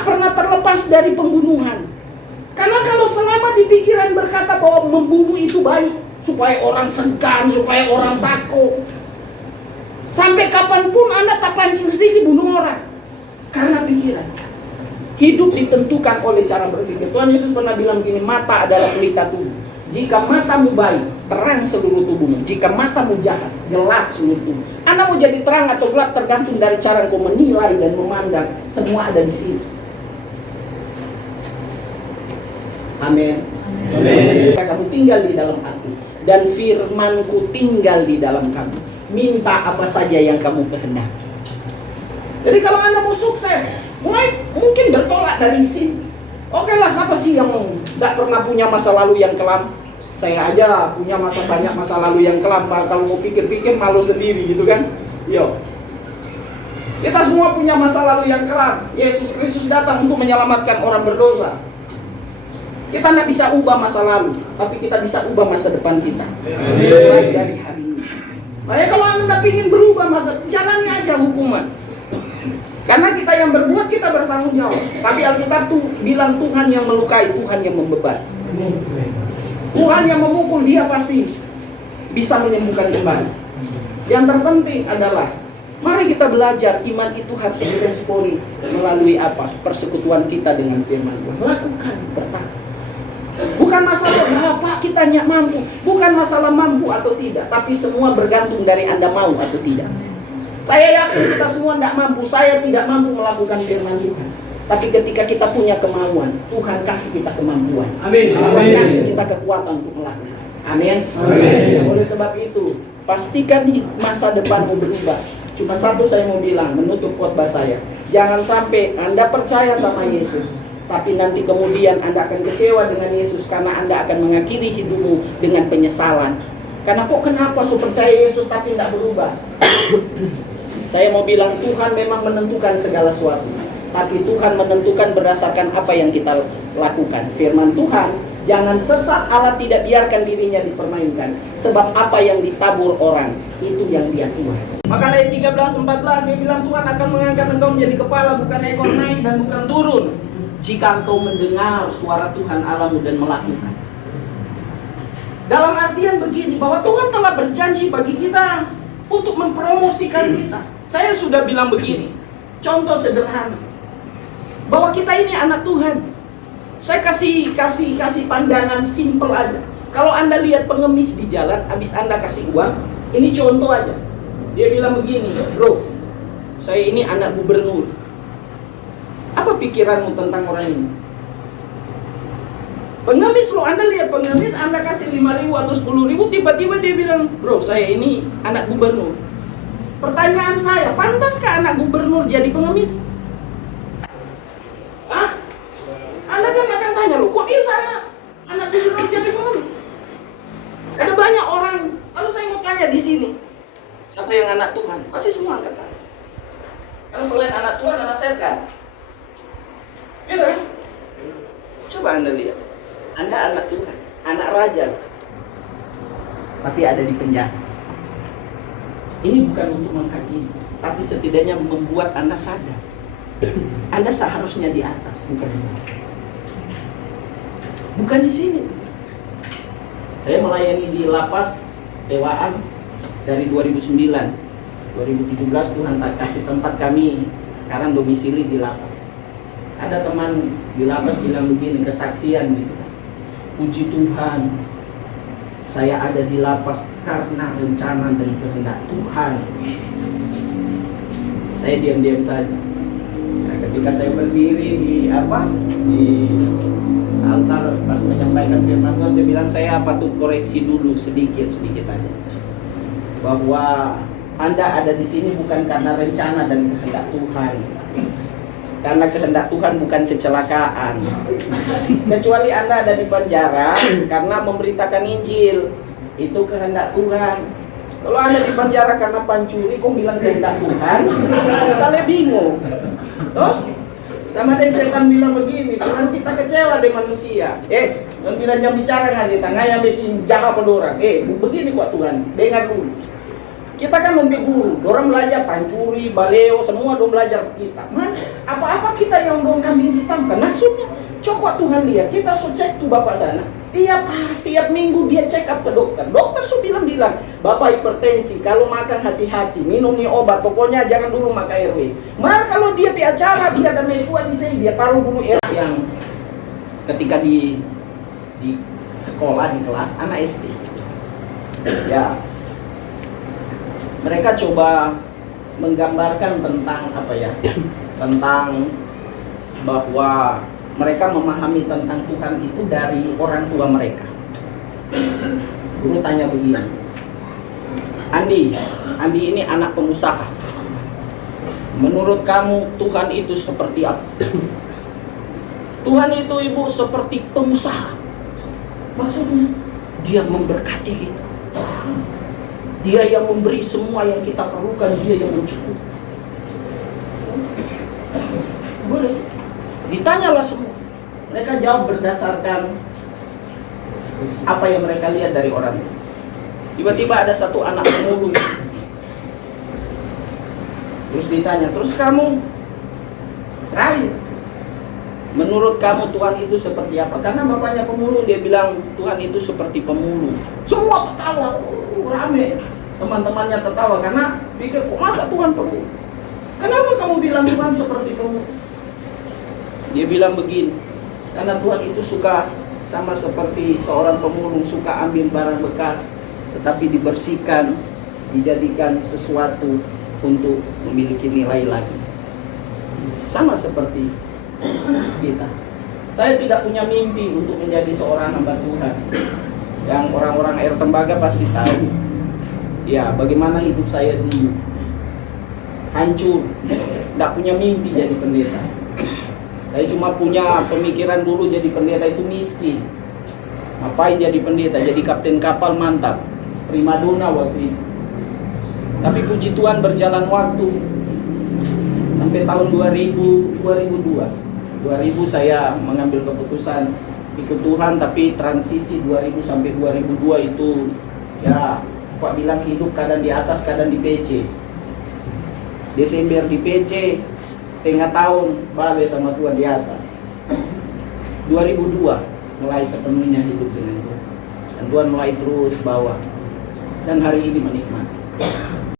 tak pernah terlepas dari pembunuhan. Karena kalau selama di pikiran berkata bahwa membunuh itu baik, supaya orang segan, supaya orang takut, sampai kapanpun Anda tak pancing sedikit bunuh orang. Karena pikiran. Hidup ditentukan oleh cara berpikir. Tuhan Yesus pernah bilang begini, mata adalah pelita tubuh. Jika matamu baik, terang seluruh tubuhmu. Jika matamu jahat, gelap seluruh tubuh. Anda mau jadi terang atau gelap tergantung dari cara kau menilai dan memandang. Semua ada di sini. Amin. Amin. Kamu tinggal di dalam hati, dan firmanku tinggal di dalam kamu. Minta apa saja yang kamu kehendaki. Jadi kalau Anda mau sukses, mulai mungkin bertolak dari sini. Oke lah, siapa sih yang gak pernah punya masa lalu yang kelam? Saya aja punya banyak masa lalu yang kelam. Kalau mau pikir-pikir malu sendiri gitu kan. Yo, kita semua punya masa lalu yang kelam. Yesus Kristus datang untuk menyelamatkan orang berdosa. Kita nggak bisa ubah masa lalu, tapi kita bisa ubah masa depan kita. Mulai dari hari ini. Nah, kalau Anda ingin berubah masa, jalani aja hukuman. Karena kita yang berbuat, kita bertanggung jawab. Tapi Alkitab tuh bilang Tuhan yang melukai, Tuhan yang membeban. Tuhan yang memukul, dia pasti bisa menyembuhkan kembali. Yang terpenting adalah, mari kita belajar iman itu harus diresponi melalui apa? Persekutuan kita dengan firman Tuhan. Lakukan, bertahan. Bukan masalah apa kita nggak mampu, bukan masalah mampu atau tidak, tapi semua bergantung dari Anda mau atau tidak. Saya yakin kita semua tidak mampu, saya tidak mampu melakukan firman Tuhan. Tapi ketika kita punya kemauan, Tuhan kasih kita kemampuan. Amin. Tuhan kasih kita kekuatan untuk melakukan. Amin. Amin. Oleh sebab itu, pastikan di masa depanmu berubah. Cuma satu saya mau bilang, menutup khotbah saya. Jangan sampai Anda percaya sama Yesus, tapi nanti kemudian Anda akan kecewa dengan Yesus karena Anda akan mengakhiri hidupmu dengan penyesalan. Karena kok kenapa so percaya Yesus tapi tidak berubah? Saya mau bilang Tuhan memang menentukan segala sesuatu, tapi Tuhan menentukan berdasarkan apa yang kita lakukan. Firman Tuhan, jangan sesat, Allah tidak biarkan dirinya dipermainkan. Sebab apa yang ditabur orang, itu yang dia tuai. Maka ayat 13-14 dia bilang Tuhan akan mengangkat engkau menjadi kepala, bukan ekor, naik dan bukan turun, jika engkau mendengar suara Tuhan Allahmu dan melakukan. Dalam artian begini, bahwa Tuhan telah berjanji bagi kita untuk mempromosikan kita. Saya sudah bilang begini, contoh sederhana, bahwa kita ini anak Tuhan. Saya kasih pandangan simple aja. Kalau Anda lihat pengemis di jalan, habis Anda kasih uang, ini contoh aja. Dia bilang begini, bro, saya ini anak gubernur. Apa pikiranmu tentang orang ini? Pengemis loh, Anda lihat pengemis, Anda kasih 5.000 atau 10.000, tiba-tiba dia bilang, bro, saya ini anak gubernur. Pertanyaan saya, pantaskah anak gubernur jadi pengemis? Hah? Anda kan akan tanya, loh, kok bisa anak gubernur jadi pengemis? Ada banyak orang. Lalu saya mau tanya di sini, siapa yang anak Tuhan? Kasih semua angkat tangan. Karena selain anak Tuhan, anak setan. Gitu kan? Coba Anda lihat. Anda anak Tuhan, anak raja, tapi ada di penjara. Ini bukan untuk menghakimi, tapi setidaknya membuat Anda sadar. Anda seharusnya di atas, bukan di bawah. Bukan di sini. Saya melayani di lapas Tewaan dari 2009. 2017 Tuhan tak kasih tempat kami sekarang domisili di lapas. Ada teman di lapas bilang begini, kesaksian gitu. Puji Tuhan, saya ada di lapas karena rencana dan kehendak Tuhan. Saya diam-diam saja. Nah, ketika saya berdiri di altar pas menyampaikan firman Tuhan, saya bilang saya patut koreksi dulu sedikit aja, bahwa Anda ada di sini bukan karena rencana dan kehendak Tuhan. Karena kehendak Tuhan bukan kecelakaan. Kecuali Anda ada di penjara karena memberitakan Injil, itu kehendak Tuhan. Kalau Anda di penjara karena pancuri, kok bilang kehendak Tuhan? Kita lebih bingung. Loh? Sama ada setan bilang begini, Tuhan kita kecewa dengan manusia. Tuhan bilang jam bicara nggak kita, yang bikin jaga pedorang. Begini kok Tuhan, dengar dulu. Kita kan lebih guru, orang belajar pancuri, baleo, semua dong belajar kita. Man, apa-apa kita yang dong kambing hitam kan? Maksudnya, coba Tuhan lihat, kita so cek tuh bapak sana. Tiap minggu dia check up ke dokter. Dokter so bilang, bapak hipertensi, kalau makan hati-hati, minum nih obat, pokoknya jangan dulu makan airway. Malah kalau dia pi acara, dia ada mertua di sini, dia taruh dulu air yang ketika di sekolah, di kelas, anak SD. Ya, mereka coba menggambarkan tentang apa ya? Tentang bahwa mereka memahami tentang Tuhan itu dari orang tua mereka. Guru tanya begini, Andi ini anak pengusaha. Menurut kamu Tuhan itu seperti apa? Tuhan itu ibu seperti pengusaha. Maksudnya dia memberkati kita. Dia yang memberi semua yang kita perlukan, dia yang mencukupi. Boleh. Ditanyalah semua. Mereka jawab berdasarkan apa yang mereka lihat dari orang. Tiba-tiba ada satu anak pemulung. Terus ditanya, terus kamu terakhir, menurut kamu Tuhan itu seperti apa? Karena bapaknya pemulung, dia bilang Tuhan itu seperti pemulung. Semua tertawa, rame. Teman-temannya tertawa karena pikir, kok masa Tuhan pemulung? Kenapa kamu bilang Tuhan seperti pemulung? Dia bilang begini, karena Tuhan itu suka sama seperti seorang pemulung, suka ambil barang bekas, tetapi dibersihkan, dijadikan sesuatu untuk memiliki nilai lagi. Sama seperti kita. Saya tidak punya mimpi untuk menjadi seorang hamba Tuhan. Yang orang-orang Air Tembaga pasti tahu. Ya, bagaimana hidup saya dulu. Hancur. Tidak punya mimpi jadi pendeta. Saya cuma punya pemikiran dulu jadi pendeta itu miskin. Ngapain jadi pendeta? Jadi kapten kapal mantap. Primadona waktu itu. Tapi puji Tuhan berjalan waktu. Sampai tahun 2002 saya mengambil keputusan ikut Tuhan. Tapi transisi 2000 sampai 2002 itu ya Pak bilang hidup kadang di atas kadang di PC. Desember di PC, tengah tahun balik sama Tuhan di atas. 2002 mulai sepenuhnya hidup dengan Tuhan. Dan Tuhan mulai terus bawa. Dan hari ini menikmati.